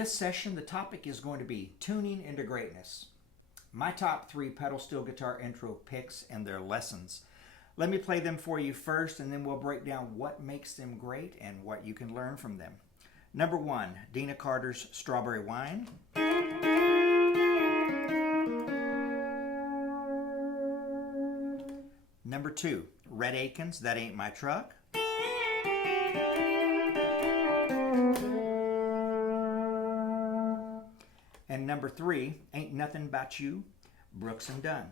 this session, the topic is going to be tuning into greatness. My top 3 pedal steel guitar intro picks and their lessons. Let me play them for you first, and then we'll break down what makes them great and what you can learn from them. Number 1, Dina Carter's Strawberry Wine. Number 2, Rhett Akins' That Ain't My Truck. And number 3, Ain't Nothing About You, Brooks and Dunn.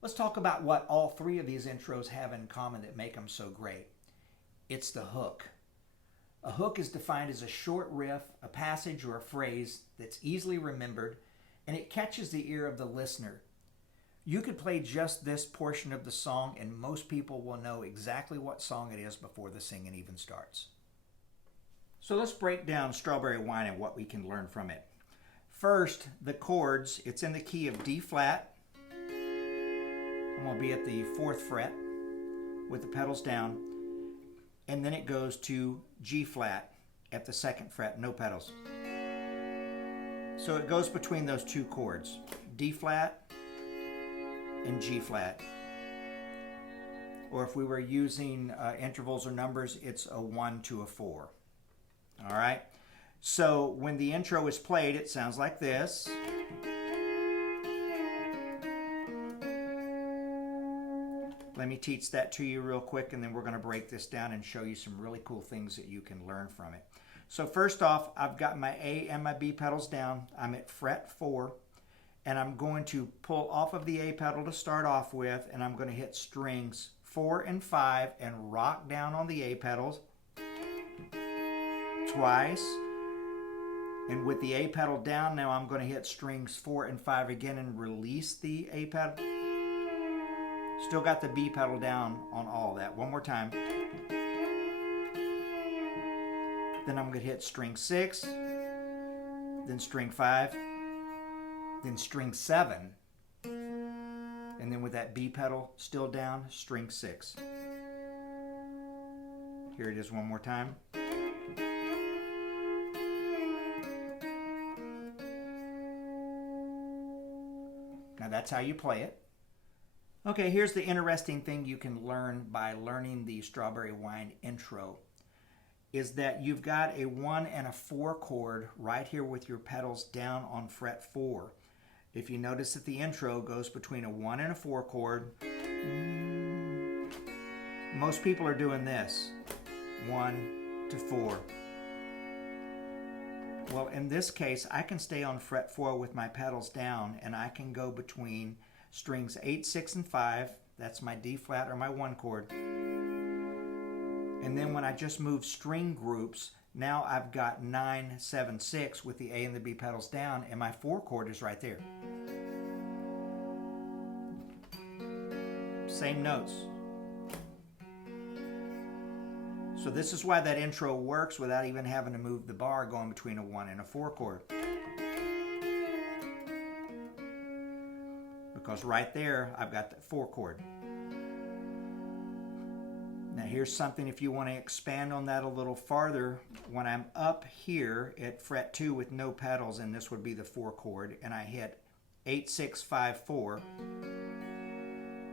Let's talk about what all 3 of these intros have in common that make them so great. It's the hook. A hook is defined as a short riff, a passage, or a phrase that's easily remembered, and it catches the ear of the listener. You could play just this portion of the song and most people will know exactly what song it is before the singing even starts. So let's break down Strawberry Wine and what we can learn from it. First, the chords. It's in the key of D flat. I'm going to be at the 4th fret with the pedals down. And then it goes to G flat at the 2nd fret, no pedals. So it goes between those 2 chords, D flat and G flat. Or if we were using intervals or numbers, it's a 1 to a 4. All right. So when the intro is played, it sounds like this. Let me teach that to you real quick, and then we're going to break this down and show you some really cool things that you can learn from it. So first off, I've got my A and my B pedals down. I'm at fret 4. And I'm going to pull off of the A pedal to start off with, and I'm going to hit strings 4 and 5 and rock down on the A pedals twice. And with the A pedal down, now I'm going to hit strings 4 and 5 again and release the A pedal. Still got the B pedal down on all that. One more time. Then I'm going to hit string 6, then string 5, then string 7, and then with that B pedal still down, string 6. Here it is one more time. Now that's how you play it. Okay, here's the interesting thing you can learn by learning the Strawberry Wine intro, is that you've got a 1 and a 4 chord right here with your pedals down on fret 4. If you notice that the intro goes between a 1 and a 4 chord, most people are doing this, 1 to 4. Well, in this case, I can stay on fret 4 with my pedals down, and I can go between strings 8, 6, and 5. That's my D flat or my 1 chord. And then when I just move string groups, now I've got 9, 7, 6 with the A and the B pedals down, and my 4 chord is right there. Same notes. So this is why that intro works without even having to move the bar going between a 1 and a 4 chord. Because right there, I've got that 4 chord. Now here's something if you want to expand on that a little farther. When I'm up here at fret 2 with no pedals, and this would be the 4 chord, and I hit 8, 6, 5, 4,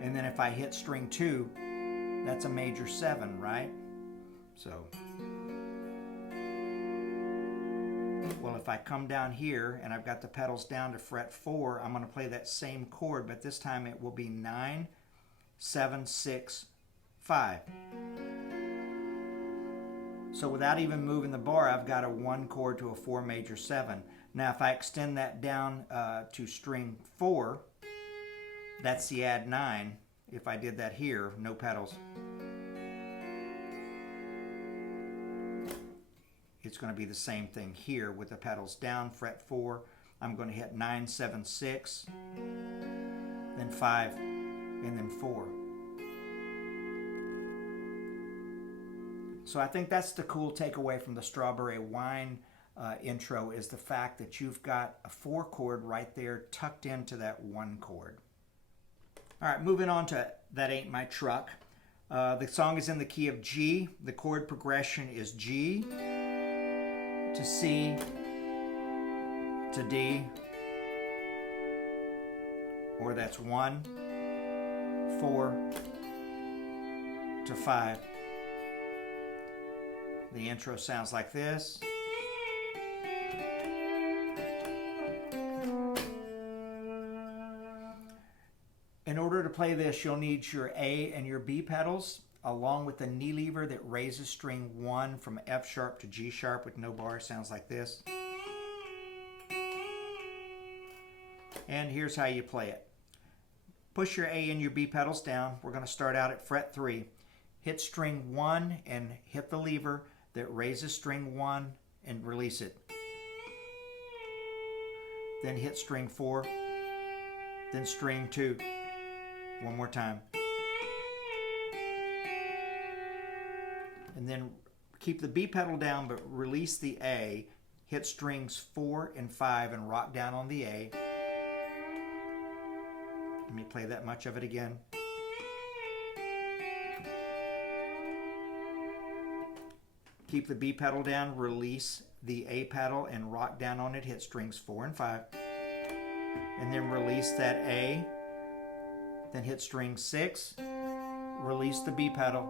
and then if I hit string 2, that's a major 7, right? So, well, if I come down here and I've got the pedals down to fret 4, I'm going to play that same chord, but this time it will be 9, 7, 6, 5. So without even moving the bar, I've got a 1 chord to a 4 major 7. Now if I extend that down to string 4, that's the add 9. If I did that here, no pedals, it's going to be the same thing here with the pedals down, fret 4. I'm going to hit 9, 7, 6, then 5, and then 4. So I think that's the cool takeaway from the Strawberry Wine intro, is the fact that you've got a 4 chord right there tucked into that 1 chord. All right, moving on to That Ain't My Truck. The song is in the key of G. The chord progression is G to C to D, or that's 1, 4 to 5. The intro sounds like this. In order to play this, you'll need your A and your B pedals, along with the knee lever that raises string 1 from F sharp to G sharp with no bar. Sounds like this. And here's how you play it. Push your A and your B pedals down. We're going to start out at fret 3. Hit string 1 and hit the lever that raises string 1 and release it. Then hit string 4, then string 2. One more time. And then keep the B pedal down but release the A. Hit strings 4 and 5 and rock down on the A. Let me play that much of it again. Keep the B pedal down, release the A pedal and rock down on it. Hit strings 4 and 5. And then release that A. Then hit string 6, release the B pedal,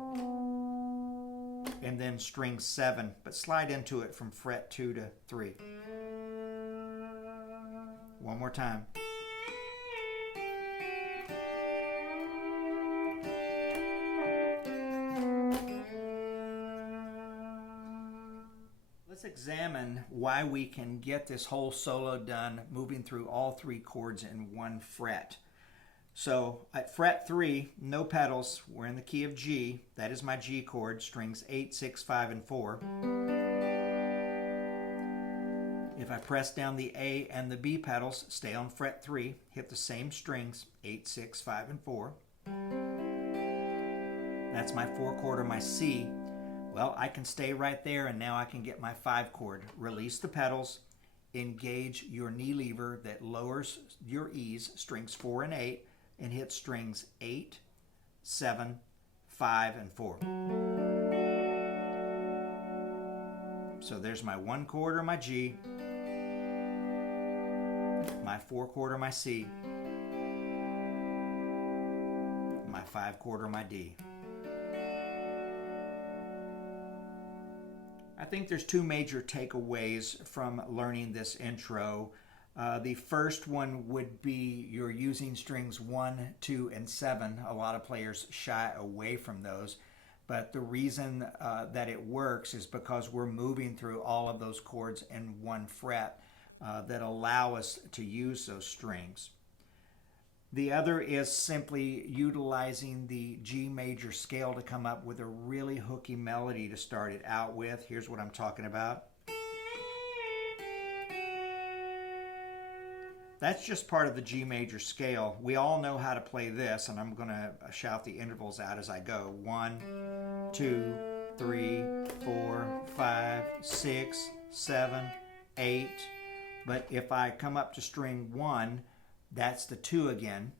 and then string 7, but slide into it from fret 2 to 3. One more time. Let's examine why we can get this whole solo done moving through all 3 chords in 1 fret. So at fret 3, no pedals, we're in the key of G. That is my G chord, strings 8, 6, 5, and 4. If I press down the A and the B pedals, stay on fret 3, hit the same strings, 8, 6, 5, and 4. That's my 4 chord or my C. Well, I can stay right there and now I can get my 5 chord. Release the pedals, engage your knee lever that lowers your E's, strings 4 and 8, and hit strings 8, 7, 5, and 4. So there's my 1 chord or my G, my 4 chord or my C, my 5 chord or my D. I think there's 2 major takeaways from learning this intro. The first one would be you're using strings 1, 2, and 7. A lot of players shy away from those, but the reason that it works is because we're moving through all of those chords in 1 fret that allow us to use those strings. The other is simply utilizing the G major scale to come up with a really hooky melody to start it out with. Here's what I'm talking about. That's just part of the G major scale. We all know how to play this, and I'm going to shout the intervals out as I go. 1, 2, 3, 4, 5, 6, 7, 8. But if I come up to string 1, that's the 2 again.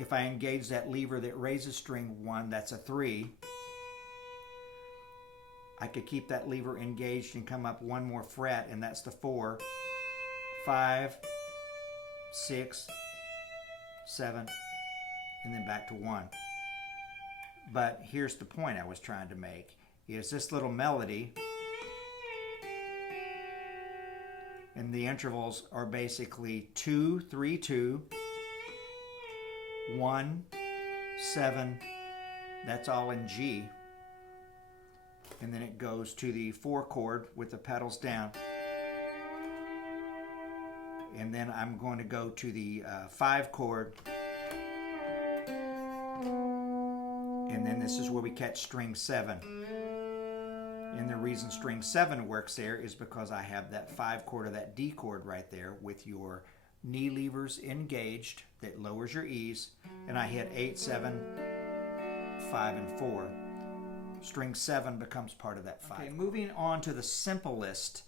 If I engage that lever that raises string 1, that's a 3. I could keep that lever engaged and come up 1 more fret, and that's the 4, 5, 6, 7, and then back to 1. But here's the point I was trying to make, is this little melody, and the intervals are basically 2, 3, 2, 1, 7, that's all in G. And then it goes to the 4 chord with the pedals down. And then I'm going to go to the 5 chord. And then this is where we catch string 7. And the reason string 7 works there is because I have that 5 chord or that D chord right there with your knee levers engaged that lowers your E's, and I hit 8, 7, 5, and 4. String 7 becomes part of that 5. Okay, moving on to the simplest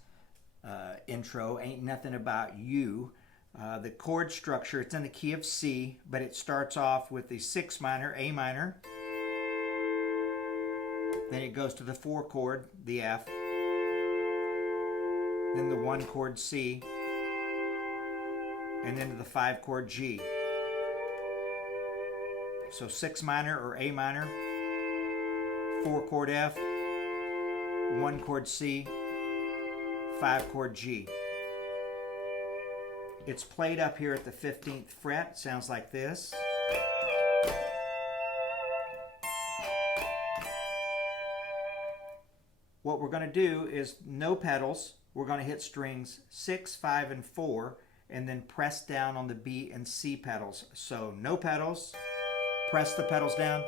intro, Ain't Nothing About You. The chord structure, it's in the key of C, but it starts off with the 6 minor, A minor. Then it goes to the 4 chord, the F. Then the 1 chord C. And then to the 5 chord G. So 6 minor or A minor, 4 chord F, 1 chord C, 5 chord G. It's played up here at the 15th fret. Sounds like this. What we're going to do is no pedals. We're going to hit strings 6, 5, and 4, and then press down on the B and C pedals. So no pedals, press the pedals down,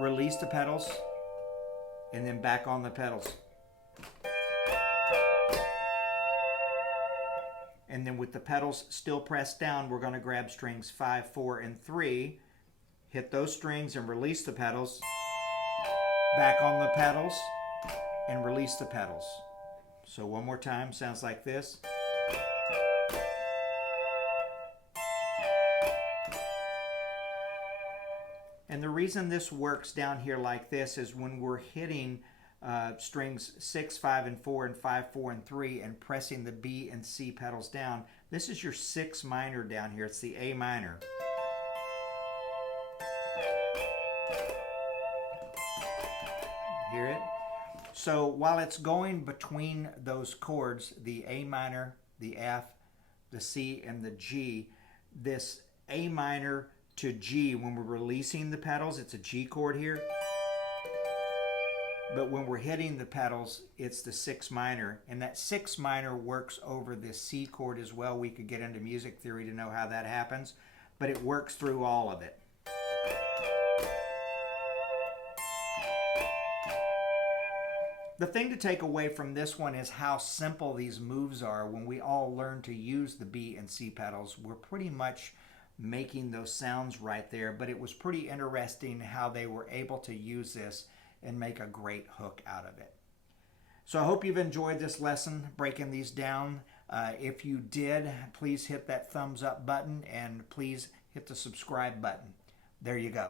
release the pedals, and then back on the pedals. And then with the pedals still pressed down, we're going to grab strings 5, 4, and 3, hit those strings and release the pedals, back on the pedals, and release the pedals. So one more time, sounds like this. And the reason this works down here like this is when we're hitting strings 6, 5, and 4, and 5, 4, and 3, and pressing the B and C pedals down. This is your 6 minor down here. It's the A minor. Hear it? So while it's going between those chords, the A minor, the F, the C, and the G, this A minor to G, when we're releasing the pedals, it's a G chord here. But when we're hitting the pedals, it's the 6 minor. And that 6 minor works over the C chord as well. We could get into music theory to know how that happens, but it works through all of it. The thing to take away from this one is how simple these moves are. When we all learn to use the B and C pedals, we're pretty much making those sounds right there, but it was pretty interesting how they were able to use this and make a great hook out of it. So I hope you've enjoyed this lesson, breaking these down. If you did, please hit that thumbs up button and please hit the subscribe button. There you go.